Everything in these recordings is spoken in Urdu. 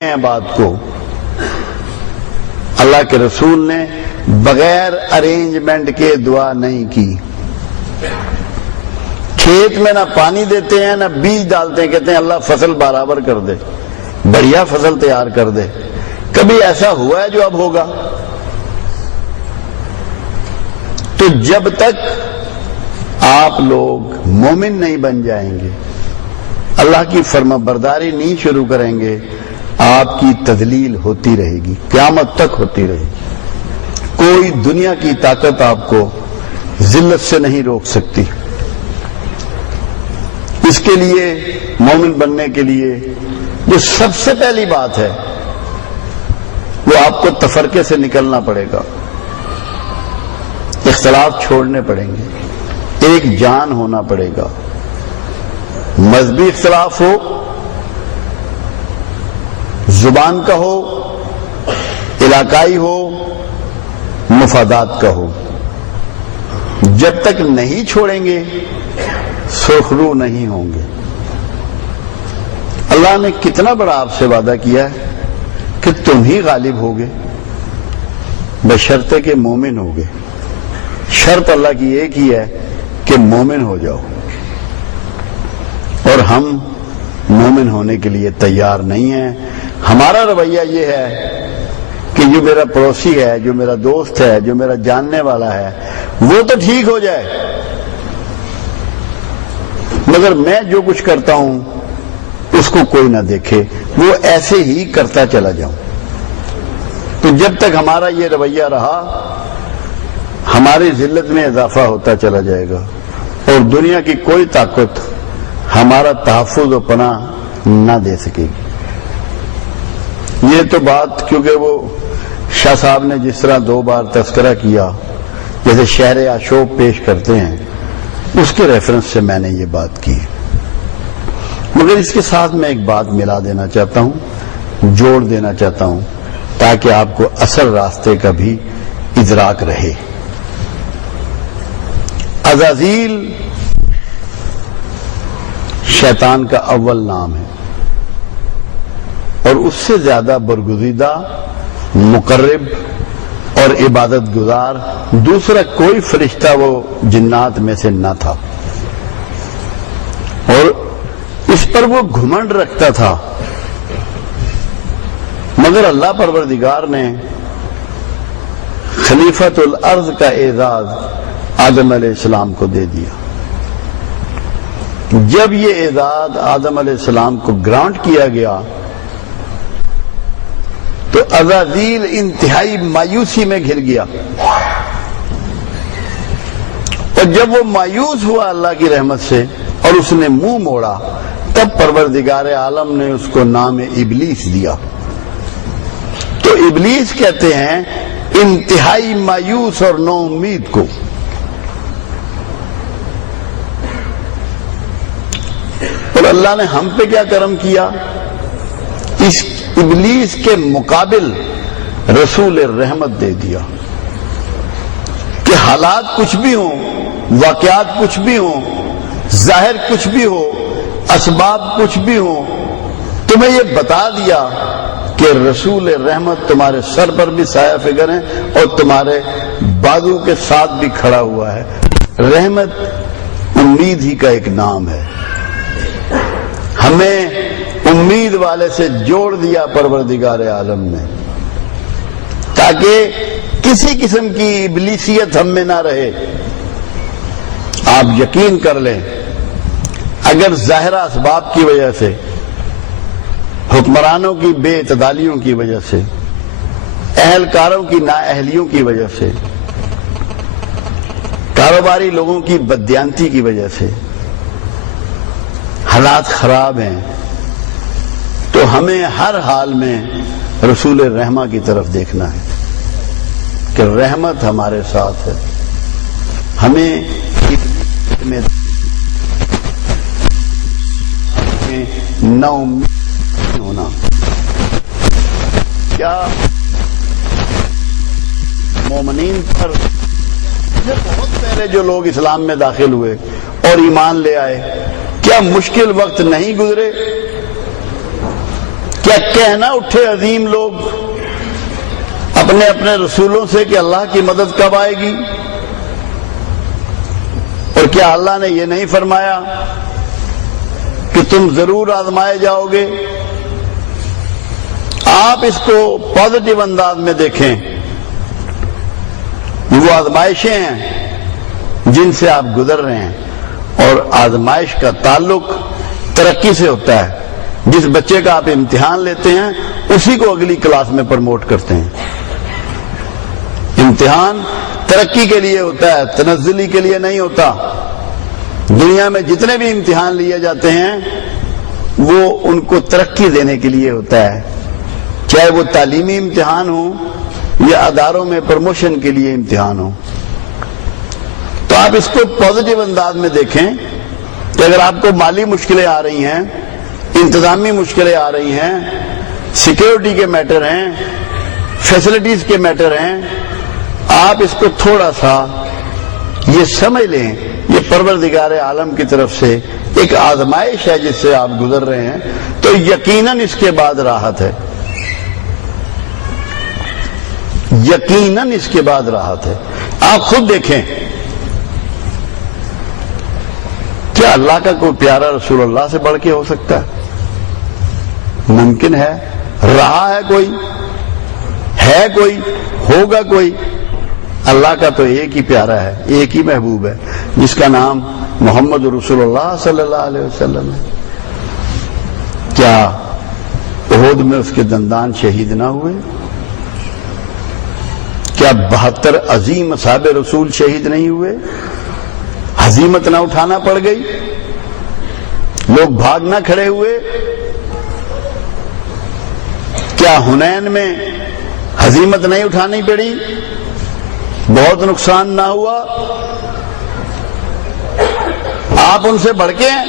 ہیں بات کو اللہ کے رسول نے بغیر ارینجمنٹ کے دعا نہیں کی. کھیت میں نہ پانی دیتے ہیں نہ بیج ڈالتے ہیں, کہتے ہیں اللہ فصل برابر کر دے, بڑھیا فصل تیار کر دے. کبھی ایسا ہوا ہے جو اب ہوگا؟ تو جب تک آپ لوگ مومن نہیں بن جائیں گے, اللہ کی فرما برداری نہیں شروع کریں گے, آپ کی تذلیل ہوتی رہے گی, قیامت تک ہوتی رہے گی. کوئی دنیا کی طاقت آپ کو ذلت سے نہیں روک سکتی. اس کے لیے مومن بننے کے لیے جو سب سے پہلی بات ہے وہ آپ کو تفرقے سے نکلنا پڑے گا, اختلاف چھوڑنے پڑیں گے, ایک جان ہونا پڑے گا. مذہبی اختلاف ہو, زبان کا ہو, علاقائی ہو, مفادات کا ہو, جب تک نہیں چھوڑیں گے سرخرو نہیں ہوں گے. اللہ نے کتنا بڑا آپ سے وعدہ کیا ہے کہ تم ہی غالب ہوگے بشرطے کہ مومن ہوگے. شرط اللہ کی ایک ہی ہے کہ مومن ہو جاؤ, اور ہم مومن ہونے کے لیے تیار نہیں ہیں. ہمارا رویہ یہ ہے کہ جو میرا پڑوسی ہے, جو میرا دوست ہے, جو میرا جاننے والا ہے, وہ تو ٹھیک ہو جائے, مگر میں جو کچھ کرتا ہوں اس کو کوئی نہ دیکھے, وہ ایسے ہی کرتا چلا جاؤں. تو جب تک ہمارا یہ رویہ رہا ہماری ذلت میں اضافہ ہوتا چلا جائے گا, اور دنیا کی کوئی طاقت ہمارا تحفظ و پناہ نہ دے سکے گی. یہ تو بات کیونکہ وہ شاہ صاحب نے جس طرح 2 بار تذکرہ کیا, جیسے شہر عشوب پیش کرتے ہیں, اس کے ریفرنس سے میں نے یہ بات کی. مگر اس کے ساتھ میں ایک بات ملا دینا چاہتا ہوں, جوڑ دینا چاہتا ہوں, تاکہ آپ کو اصل راستے کا بھی ادراک رہے. عزازیل شیطان کا اول نام ہے, اور اس سے زیادہ برگزیدہ, مقرب اور عبادت گزار دوسرا کوئی فرشتہ وہ جنات میں سے نہ تھا, اور اس پر وہ گھمنڈ رکھتا تھا. مگر اللہ پروردگار نے خلیفۃ الارض کا اعزاز آدم علیہ السلام کو دے دیا. جب یہ اعزاز آدم علیہ السلام کو گرانٹ کیا گیا تو عزازیل انتہائی مایوسی میں گھر گیا, اور جب وہ مایوس ہوا اللہ کی رحمت سے اور اس نے منہ موڑا, تب پروردگار عالم نے اس کو نام ابلیس دیا. تو ابلیس کہتے ہیں انتہائی مایوس اور نو امید کو. اور اللہ نے ہم پہ کیا کرم کیا, اس ابلیس کے مقابل رسول رحمت دے دیا کہ حالات کچھ بھی ہوں, واقعات کچھ بھی ہوں, ظاہر کچھ بھی ہو, اسباب کچھ بھی ہوں, تمہیں یہ بتا دیا کہ رسول رحمت تمہارے سر پر بھی سایہ فگر ہے اور تمہارے بازو کے ساتھ بھی کھڑا ہوا ہے. رحمت امید ہی کا ایک نام ہے. ہمیں امید والے سے جوڑ دیا پروردگار عالم نے, تاکہ کسی قسم کی ابلیسیت ہم میں نہ رہے. آپ یقین کر لیں, اگر ظاہرہ اسباب کی وجہ سے, حکمرانوں کی بے اعتدالیوں کی وجہ سے, اہلکاروں کی نااہلیوں کی وجہ سے, کاروباری لوگوں کی بددیانتی کی وجہ سے حالات خراب ہیں, تو ہمیں ہر حال میں رسول رحمہ کی طرف دیکھنا ہے کہ رحمت ہمارے ساتھ ہے. ہمیں نہ امید ہونا. کیا مومنین پر بہت پہلے جو لوگ اسلام میں داخل ہوئے اور ایمان لے آئے, کیا مشکل وقت نہیں گزرے؟ کیا کہنا اٹھے عظیم لوگ اپنے اپنے رسولوں سے کہ اللہ کی مدد کب آئے گی؟ اور کیا اللہ نے یہ نہیں فرمایا کہ تم ضرور آزمائے جاؤ گے؟ آپ اس کو پازیٹو انداز میں دیکھیں، وہ آزمائشیں ہیں جن سے آپ گزر رہے ہیں، اور آزمائش کا تعلق ترقی سے ہوتا ہے۔ جس بچے کا آپ امتحان لیتے ہیں اسی کو اگلی کلاس میں پروموٹ کرتے ہیں۔ امتحان ترقی کے لیے ہوتا ہے، تنزلی کے لیے نہیں ہوتا۔ دنیا میں جتنے بھی امتحان لیے جاتے ہیں وہ ان کو ترقی دینے کے لیے ہوتا ہے، چاہے وہ تعلیمی امتحان ہو یا اداروں میں پروموشن کے لیے امتحان ہو۔ تو آپ اس کو پازیٹو انداز میں دیکھیں کہ اگر آپ کو مالی مشکلیں آ رہی ہیں، انتظامی مشکلیں آ رہی ہیں، سیکیورٹی کے میٹر ہیں، فیسلٹیز کے میٹر ہیں، آپ اس کو تھوڑا سا یہ سمجھ لیں یہ پروردگار عالم کی طرف سے ایک آزمائش ہے جس سے آپ گزر رہے ہیں، تو یقیناً اس کے بعد راحت ہے، یقیناً اس کے بعد راحت ہے۔ آپ خود دیکھیں، کیا اللہ کا کوئی پیارا رسول اللہ سے بڑھ کے ہو سکتا ہے؟ ممکن ہے؟ رہا ہے کوئی؟ ہے کوئی؟ ہوگا کوئی؟ اللہ کا تو ایک ہی پیارا ہے، ایک ہی محبوب ہے، جس کا نام محمد رسول اللہ صلی اللہ علیہ وسلم ہے۔ کیا احد میں اس کے دندان شہید نہ ہوئے؟ کیا 72 عظیم اصحاب رسول شہید نہیں ہوئے؟ ہزیمت نہ اٹھانا پڑ گئی؟ لوگ بھاگ نہ کھڑے ہوئے؟ کیا حنین میں ہزیمت نہیں اٹھانی پڑی؟ بہت نقصان نہ ہوا؟ آپ ان سے بڑھ کے ہیں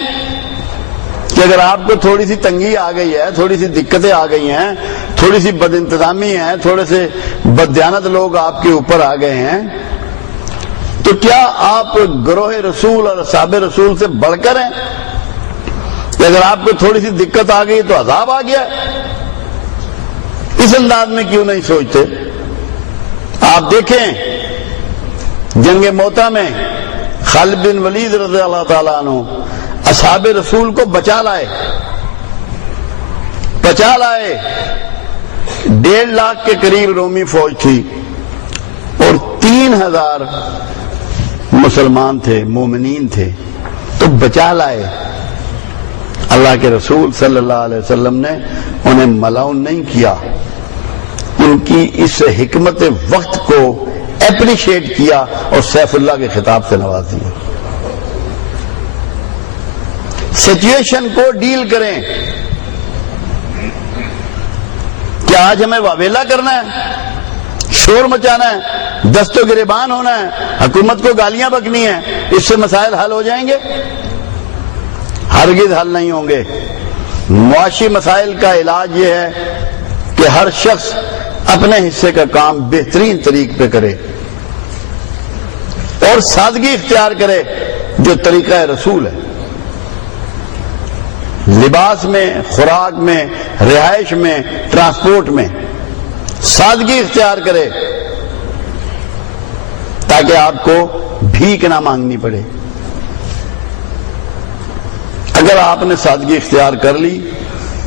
کہ اگر آپ کو تھوڑی سی تنگی آ گئی ہے، تھوڑی سی دقتیں آ گئی ہیں، تھوڑی سی بد انتظامی ہے، تھوڑے سے بددیانت لوگ آپ کے اوپر آ گئے ہیں، تو کیا آپ گروہ رسول اور اصحاب رسول سے بڑھ کر ہیں کہ اگر آپ کو تھوڑی سی دقت آ گئی تو عذاب آ گیا؟ اس انداز میں کیوں نہیں سوچتے؟ آپ دیکھیں جنگ موتا میں خالد بن ولید رضی اللہ تعالیٰ عنہ اصحاب رسول کو بچا لائے 1.5 لاکھ کے قریب رومی فوج تھی اور 3000 مسلمان تھے، مومنین تھے، تو بچا لائے۔ اللہ کے رسول صلی اللہ علیہ وسلم نے انہیں ملعون نہیں کیا، ان کی اس حکمت وقت کو اپریشیٹ کیا اور سیف اللہ کے خطاب سے نواز دیا۔ سچویشن کو ڈیل کریں۔ کیا آج ہمیں واویلا کرنا ہے، شور مچانا ہے، دست و گریبان ہونا ہے، حکومت کو گالیاں بکنی ہیں، اس سے مسائل حل ہو جائیں گے؟ ہرگز حل نہیں ہوں گے۔ معاشی مسائل کا علاج یہ ہے کہ ہر شخص اپنے حصے کا کام بہترین طریق پہ کرے اور سادگی اختیار کرے جو طریقہ رسول ہے۔ لباس میں، خوراک میں، رہائش میں، ٹرانسپورٹ میں سادگی اختیار کرے تاکہ آپ کو بھیک نہ مانگنی پڑے۔ اگر آپ نے سادگی اختیار کر لی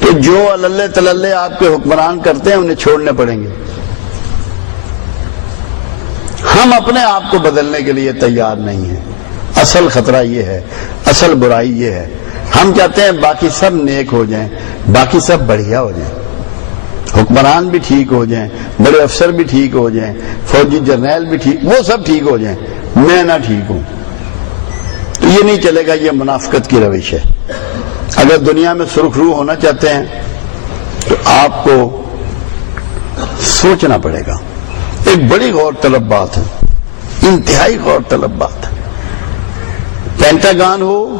تو جو اللہ تللے آپ کے حکمران کرتے ہیں انہیں چھوڑنے پڑیں گے۔ ہم اپنے آپ کو بدلنے کے لیے تیار نہیں ہیں۔ اصل خطرہ یہ ہے، اصل برائی یہ ہے، ہم چاہتے ہیں باقی سب نیک ہو جائیں، باقی سب بڑھیا ہو جائیں، حکمران بھی ٹھیک ہو جائیں، بڑے افسر بھی ٹھیک ہو جائیں، فوجی جرنیل بھی ٹھیک، وہ سب ٹھیک ہو جائیں، میں نہ ٹھیک ہوں۔ تو یہ نہیں چلے گا، یہ منافقت کی روش ہے۔ اگر دنیا میں سرخ روح ہونا چاہتے ہیں تو آپ کو سوچنا پڑے گا۔ ایک بڑی غور طلب بات ہے، انتہائی غور طلب بات ہے۔ پینٹاگان ہو